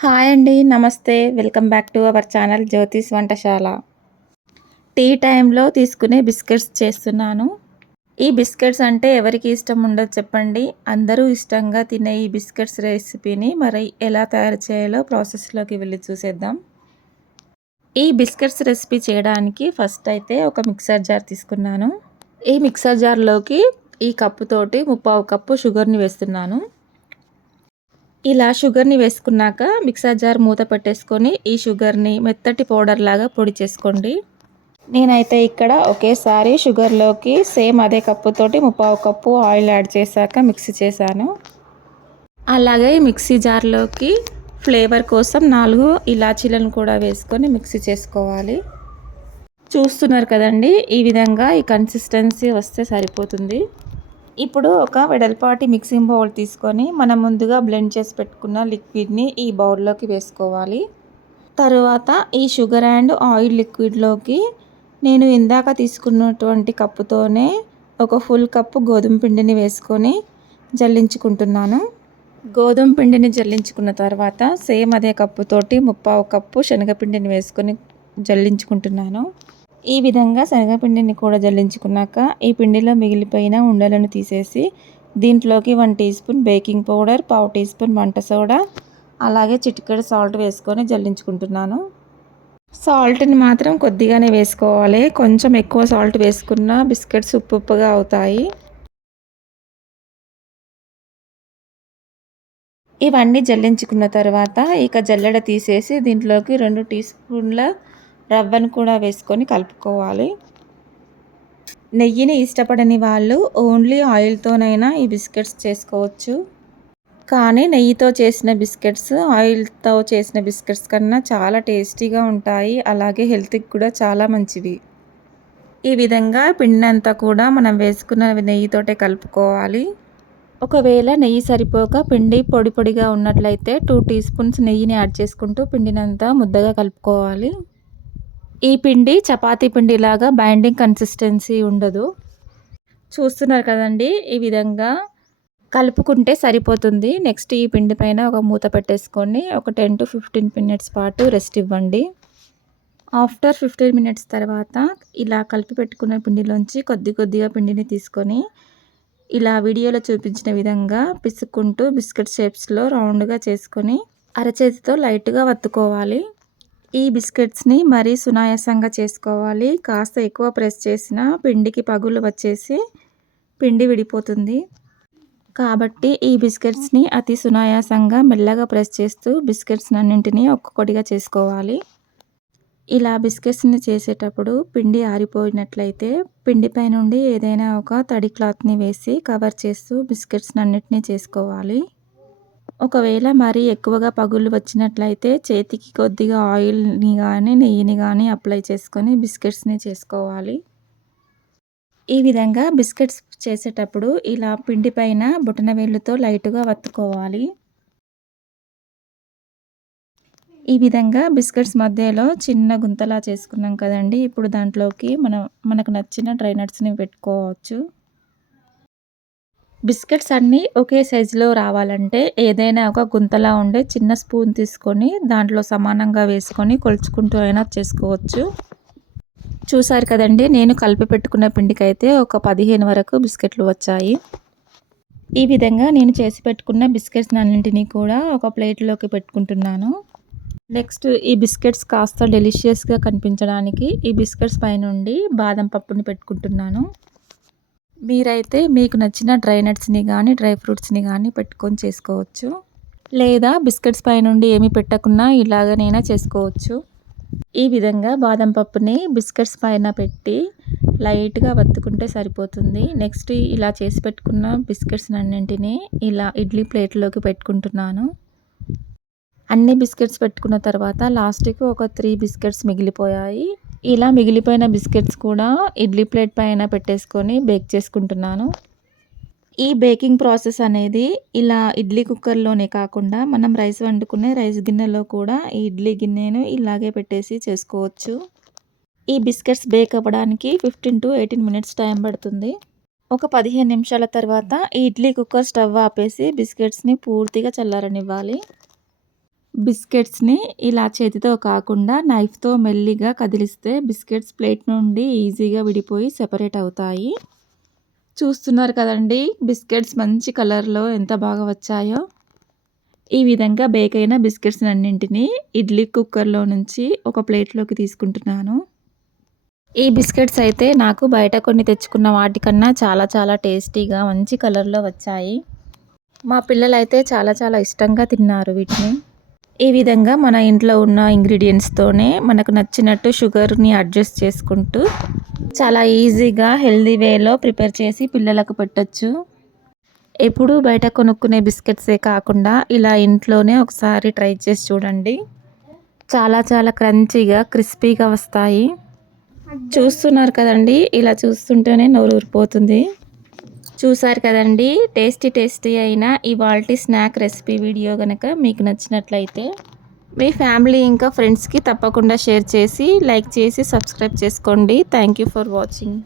Hi అండి నమస్తే. Welcome back to our channel Jyotish Vantashala. Tea టైంలో తీసుకునే బిస్కెట్స్ చేస్తున్నాను. ఈ బిస్కెట్స్ అంటే ఎవరికి ఇష్టం ఉండదు చెప్పండి. అందరూ ఇష్టంగా తినే ఈ బిస్కెట్స్ రెసిపీని మరి ఎలా తయారు చేయాలో ప్రాసెస్లోకి వెళ్ళి చూసేద్దాం. ఈ బిస్కెట్స్ రెసిపీ చేయడానికి ఫస్ట్ అయితే ఒక మిక్సర్ జార్ తీసుకున్నాను. ఈ మిక్సర్ జార్లోకి ఈ కప్పుతోటి ముప్పావు కప్పు షుగర్ని వేస్తున్నాను. ఇలా షుగర్ని వేసుకున్నాక మిక్సర్ జార్ మూత పెట్టేసుకొని ఈ షుగర్ని మెత్తటి పౌడర్ లాగా పొడి చేసుకోండి. నేనైతే ఇక్కడ ఒకేసారి షుగర్లోకి సేమ్ అదే కప్పుతోటి ముప్పావు కప్పు ఆయిల్ యాడ్ చేశాక మిక్సీ చేశాను. అలాగే మిక్సీ జార్లోకి ఫ్లేవర్ కోసం నాలుగు ఇలాచీలను కూడా వేసుకొని మిక్సీ చేసుకోవాలి. చూస్తున్నారు కదండి ఈ విధంగా ఈ కన్సిస్టెన్సీ వస్తే సరిపోతుంది. ఇప్పుడు ఒక వెడల్పాటి మిక్సింగ్ బౌల్ తీసుకొని మనం ముందుగా బ్లెండ్ చేసి పెట్టుకున్న లిక్విడ్ని ఈ బౌల్లోకి వేసుకోవాలి. తరువాత ఈ షుగర్ అండ్ ఆయిల్ లిక్విడ్లోకి నేను ఇందాక తీసుకున్నటువంటి కప్పుతోనే ఒక ఫుల్ కప్పు గోధుమ పిండిని వేసుకొని జల్లించుకుంటున్నాను. గోధుమ పిండిని జల్లించుకున్న తర్వాత సేమ్ అదే కప్పుతోటి ముప్పావు కప్పు శనగపిండిని వేసుకొని జల్లించుకుంటున్నాను. ఈ విధంగా శనగపిండిని కూడా జల్లించుకున్నాక ఈ పిండిలో మిగిలిపోయిన ఉండలను తీసేసి దీంట్లోకి one teaspoon baking powder పావు టీ స్పూన్ వంట సోడా అలాగే చిటికెడు సాల్ట్ వేసుకొని జల్లించుకుంటున్నాను. సాల్ట్ని మాత్రం కొద్దిగానే వేసుకోవాలి. కొంచెం ఎక్కువ సాల్ట్ వేసుకున్న బిస్కెట్స్ ఉప్పు ఉప్పుగా అవుతాయి. ఇవన్నీ జల్లించుకున్న తర్వాత ఇక జల్లెడ తీసేసి దీంట్లోకి రెండు టీ స్పూన్ల రవ్వను కూడా వేసుకొని కలుపుకోవాలి. నెయ్యిని ఇష్టపడని వాళ్ళు ఓన్లీ ఆయిల్తోనైనా ఈ బిస్కెట్స్ చేసుకోవచ్చు. కానీ నెయ్యితో చేసిన బిస్కెట్స్ ఆయిల్తో చేసిన బిస్కెట్స్ కన్నా చాలా టేస్టీగా ఉంటాయి. అలాగే హెల్త్కి కూడా చాలా మంచివి. ఈ విధంగా పిండినంతా కూడా మనం వేసుకున్న నెయ్యితోటే కలుపుకోవాలి. ఒకవేళ నెయ్యి సరిపోక పిండి పొడి పొడిగా ఉన్నట్లయితే టూ టీ స్పూన్స్ నెయ్యిని యాడ్ చేసుకుంటూ పిండినంతా ముద్దగా కలుపుకోవాలి. ఈ పిండి చపాతీ పిండిలాగా బైండింగ్ కన్సిస్టెన్సీ ఉండదు. చూస్తున్నారు కదండి ఈ విధంగా కలుపుకుంటే సరిపోతుంది. నెక్స్ట్ ఈ పిండి పైన ఒక మూత పెట్టేసుకొని ఒక టెన్ టు ఫిఫ్టీన్ మినిట్స్ పాటు రెస్ట్ ఇవ్వండి. ఆఫ్టర్ ఫిఫ్టీన్ మినిట్స్ తర్వాత ఇలా కలిపి పెట్టుకున్న పిండిలోంచి కొద్ది కొద్దిగా పిండిని తీసుకొని ఇలా వీడియోలో చూపించిన విధంగా పిసుక్కుంటూ బిస్కెట్ షేప్స్లో రౌండ్గా చేసుకొని అరచేతితో లైట్గా వత్తుకోవాలి. ఈ బిస్కెట్స్ని మరీ సునాయాసంగా చేసుకోవాలి. కాస్త ఎక్కువ ప్రెస్ చేసిన పిండికి పగులు వచ్చేసి పిండి విడిపోతుంది. కాబట్టి ఈ బిస్కెట్స్ని అతి సునాయాసంగా మెల్లగా ప్రెస్ చేస్తూ బిస్కెట్స్ అన్నింటినీ ఒక్కొక్కటిగా చేసుకోవాలి. ఇలా బిస్కెట్స్ని చేసేటప్పుడు పిండి ఆరిపోయినట్లయితే పిండిపై నుండి ఏదైనా ఒక తడి క్లాత్ని వేసి కవర్ చేస్తూ బిస్కెట్స్ అన్నింటినీ చేసుకోవాలి. ఒకవేళ మరీ ఎక్కువగా పగుళ్ళు వచ్చినట్లయితే చేతికి కొద్దిగా ఆయిల్ని కానీ నెయ్యిని కానీ అప్లై చేసుకొని బిస్కెట్స్ని చేసుకోవాలి. ఈ విధంగా బిస్కెట్స్ చేసేటప్పుడు ఇలా పిండి పైన బుటన వేళ్ళుతో లైట్గా వత్తుకోవాలి. ఈ విధంగా బిస్కెట్స్ మధ్యలో చిన్న గుంతలా చేసుకున్నాం కదండి. ఇప్పుడు దాంట్లోకి మనం మనకు నచ్చిన డ్రై నట్స్ని పెట్టుకోవచ్చు. బిస్కెట్స్ అన్నీ ఒకే సైజులో రావాలంటే ఏదైనా ఒక గుంతలా ఉండే చిన్న స్పూన్ తీసుకొని దాంట్లో సమానంగా వేసుకొని కొలుచుకుంటూ అయినా చేసుకోవచ్చు. చూసారు కదండి నేను కలిపి పెట్టుకున్న పిండికైతే ఒక పదిహేను వరకు బిస్కెట్లు వచ్చాయి. ఈ విధంగా నేను చేసి పెట్టుకున్న బిస్కెట్స్ అన్నింటినీ కూడా ఒక ప్లేట్లోకి పెట్టుకుంటున్నాను. నెక్స్ట్ ఈ బిస్కెట్స్ కాస్త డెలిషియస్గా కనిపించడానికి ఈ బిస్కెట్స్ పైనుండి బాదం పప్పుని పెట్టుకుంటున్నాను. మీరైతే మీకు నచ్చిన డ్రై నట్స్ని కానీ డ్రై ఫ్రూట్స్ని కానీ పెట్టుకొని చేసుకోవచ్చు. లేదా బిస్కెట్స్ పై నుండి ఏమి పెట్టకుండా ఇలాగనైనా చేసుకోవచ్చు. ఈ విధంగా బాదం పప్పుని బిస్కెట్స్ పైన పెట్టి లైట్గా వత్తుకుంటే సరిపోతుంది. నెక్స్ట్ ఇలా చేసి పెట్టుకున్న బిస్కెట్స్ అన్నింటినీ ఇలా ఇడ్లీ ప్లేట్లోకి పెట్టుకుంటున్నాను. అన్ని బిస్కెట్స్ పెట్టుకున్న తర్వాత లాస్ట్కి ఒక త్రీ బిస్కెట్స్ మిగిలిపోయాయి. ఇలా మిగిలిపోయిన బిస్కెట్స్ కూడా ఇడ్లీ ప్లేట్ పైన పెట్టేసుకొని బేక్ చేసుకుంటున్నాను. ఈ బేకింగ్ ప్రాసెస్ అనేది ఇలా ఇడ్లీ కుక్కర్లోనే కాకుండా మనం రైస్ వండుకునే రైస్ గిన్నెలో కూడా ఈ ఇడ్లీ గిన్నెను ఇలాగే పెట్టేసి చేసుకోవచ్చు. ఈ బిస్కెట్స్ బేక్ అవ్వడానికి fifteen to eighteen minutes time పడుతుంది. ఒక పదిహేను నిమిషాల తర్వాత ఈ ఇడ్లీ కుక్కర్ స్టవ్ ఆపేసి బిస్కెట్స్ని పూర్తిగా చల్లారనివ్వాలి. బిస్కెట్స్‌ని ఇలా చేతితో కాకుండా నైఫ్‌తో మెల్లిగా కదిలిస్తే బిస్కెట్స్ ప్లేట్ నుండి ఈజీగా విడిపోయి సెపరేట్ అవుతాయి. చూస్తున్నారు కదండీ! బిస్కెట్స్ మంచి కలర్‌లో ఎంత బాగా వచ్చాయో. ఈ విధంగా బేక్ అయిన బిస్కెట్స్ అన్నింటినీ ఇడ్లీ కుక్కర్‌లో నుంచి ఒక ప్లేట్‌లోకి తీసుకుంటున్నాను. ఈ బిస్కెట్స్ అయితే నాకు బయట కొన్ని తెచ్చుకున్న వాటికన్నా చాలా చాలా టేస్టీగా మంచి కలర్‌లో వచ్చాయి. మా పిల్లలైతే చాలా చాలా ఇష్టంగా తిన్నారు వీటిని. ఈ విధంగా మన ఇంట్లో ఉన్న ఇంగ్రీడియంట్స్తోనే మనకు నచ్చినట్టు షుగర్‌ని అడ్జస్ట్ చేసుకుంటూ చాలా ఈజీగా హెల్తీ వేలో ప్రిపేర్ చేసి పిల్లలకు పెట్టొచ్చు. ఎప్పుడూ బయట కొనుక్కునే బిస్కెట్సే కాకుండా ఇలా ఇంట్లోనే ఒకసారి ట్రై చేసి చూడండి. చాలా చాలా క్రంచీగా, క్రిస్పీగా వస్తాయి. చూస్తున్నారు కదండీ! ఇలా చూస్తుంటేనే నోరు ఊరిపోతుంది. చూసారు కదండీ! టేస్టీ టేస్టీ అయిన ఇవాల్టి స్నాక్ రెసిపీ వీడియో కనుక మీకు నచ్చినట్లయితే మీ ఫ్యామిలీ ఇంకా ఫ్రెండ్స్‌కి తప్పకుండా షేర్ చేసి, లైక్ చేసి, సబ్స్క్రైబ్ చేసుకోండి. Thank you for watching.